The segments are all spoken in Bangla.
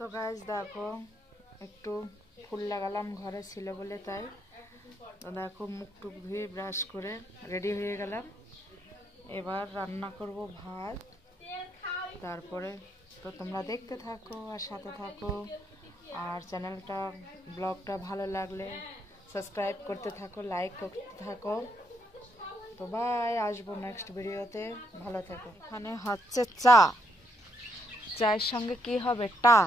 তো গাইস দেখো একটু ফুল লাগালাম, ঘরে ছিল বলে তাই। তো দেখো মুখ টুক ধুয়ে ব্রাশ করে রেডি হয়ে গেলাম। এবার রান্না করব ভাত, তারপরে তো তোমরা দেখতে থাকো আর সাথে থাকো। আর চ্যানেলটা ব্লগটা ভালো লাগলে সাবস্ক্রাইব করতে থাকো, লাইক করতে থাকো। তো বাই, আসবো নেক্সট ভিডিওতে, ভালো থেকো। এখানে হচ্ছে চা, চায়ের সঙ্গে কি হবে? টা।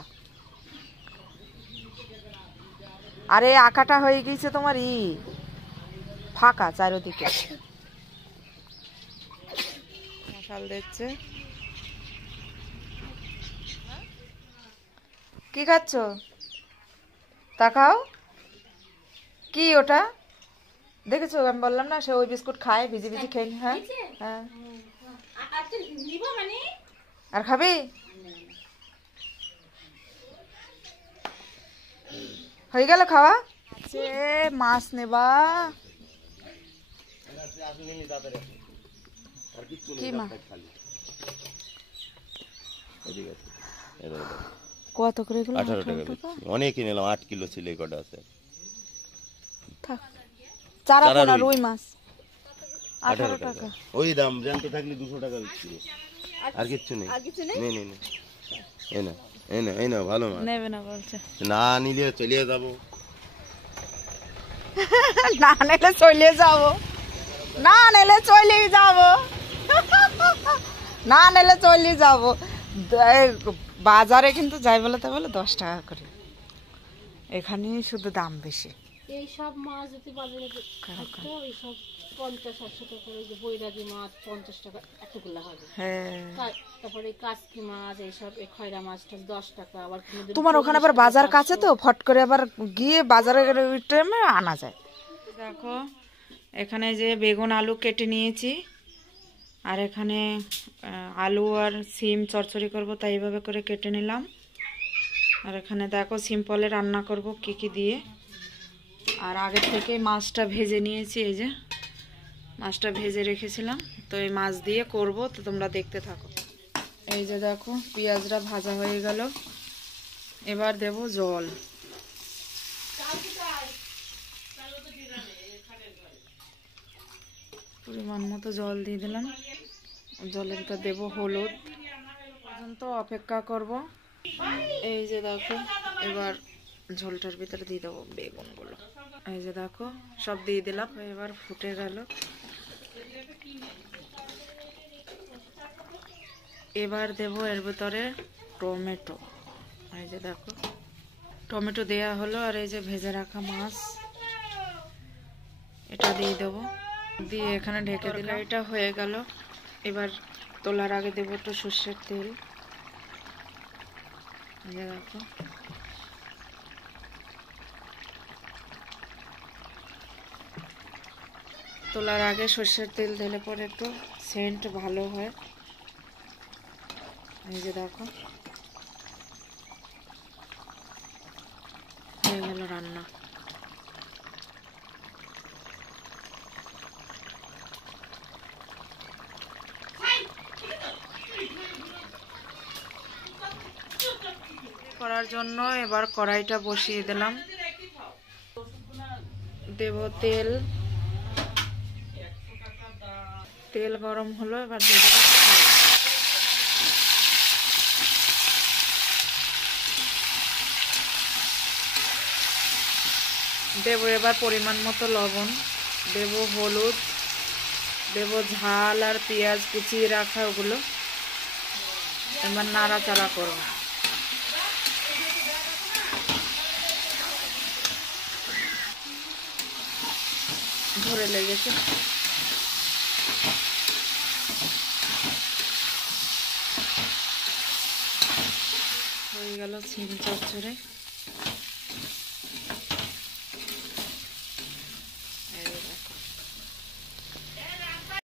আরে আঁকাটা হয়ে গেছে তোমার ফাঁকা চারিদিকে, মশাল দিচ্ছে। কি খাচ্ছ? তাকাও, কি ওটা? দেখেছো? আমি বললাম না, সে ওই বিস্কুট খায়, ভিজি ভিজি খেয়ে। হ্যাঁ হ্যাঁ, আর খাবি? হয়ে গেল খাওয়া? মাছ নেবা? কি মা? কত করে? 18 টাকা। অনেকই নিলাম, 8 কিলো ছিল, এই কটা আছে। চারা রুই মাছ 18 টাকা। ওই দাম জানতে থাকলে 200 টাকা বিক্রি, আর কিচ্ছু নেই। এই না ভালো মাছ নেবে না বলছে। না নিলে চলে যাবো। না নিলে চলে যাবো, না নিলে চলে যাবো, না নিলে চলে যাবো। বাজারে কিন্তু যাই বলে তা বলে 10 টাকা করে, এখানে শুধু দাম বেশি। এই সব মাছ যদি বাজারে থাকতো, এই সব 50-80 টাকা, ওই যে বৈরাগী মাছ 50 টাকা এতগুলো হবে। হ্যাঁ, তারপরে কাচকি মাছ, এইসব খয়রা মাছটা 10 টাকা। আবার তোমার ওখানে আবার বাজার কাছে তো, ফট করে আবার গিয়ে বাজারে টাইমে আনা যায়। দেখো এখানে যে বেগুন আলু কেটে নিয়েছি, আর এখানে আলু আর সিম চচ্চড়ি করব, তাই এইভাবে করে কেটে নিলাম। আর এখানে দেখো সিম্পলে রান্না করব কি কি দিয়ে। আর আগে থেকে মাছটা ভেজে নিয়েছি, এই যে মাছটা ভেজে রেখেছিলাম, তো এই মাছ দিয়ে করব, তো তোমরা দেখতে থাকো। এই যে দেখো পেঁয়াজটা ভাজা হয়ে গেল, এবার দেব জল। পরিমাণ মতো জল দিয়ে দিলাম, জলের ভিতর দেব হলুদ, পর্যন্ত অপেক্ষা করব। এই যে দেখো এবার ঝোলটার ভিতরে দিয়ে দেবো বেগুনগুলো, এই যে দেখো সব দিয়ে দিলাম। এবার ফুটে গেল, এবার দেব এর ভিতরে টমেটো। এই যে দেখো টমেটো দেয়া হলো, আর এই যে ভেজে রাখা মাছ এটা দিয়ে দেবো, দিয়ে এখানে ঢেকে দিলাম। এটা হয়ে গেল। এবার তোলার আগে দেবো একটু সর্ষের তেল, এই যে দেখো তোলার আগে সর্ষের তেল দিলে পরে একটু সেন্ট ভালো হয়। এই যে দেখো হয়ে গেল রান্না। করার জন্য এবার কড়াইটা বসিয়ে দিলাম, দেব তেল। তেল গরম হলো, এবার দিয়ে দেবো দেবো এবার পরিমাণ মতো লবণ, দেব হলুদ, দেব ঝাল আর পেঁয়াজ কুচিয়ে রাখা ওগুলো। এবার নাড়াচাড়া করব। ধরে লেগেছে, হয়ে গেল সিম চচ্চড়ি।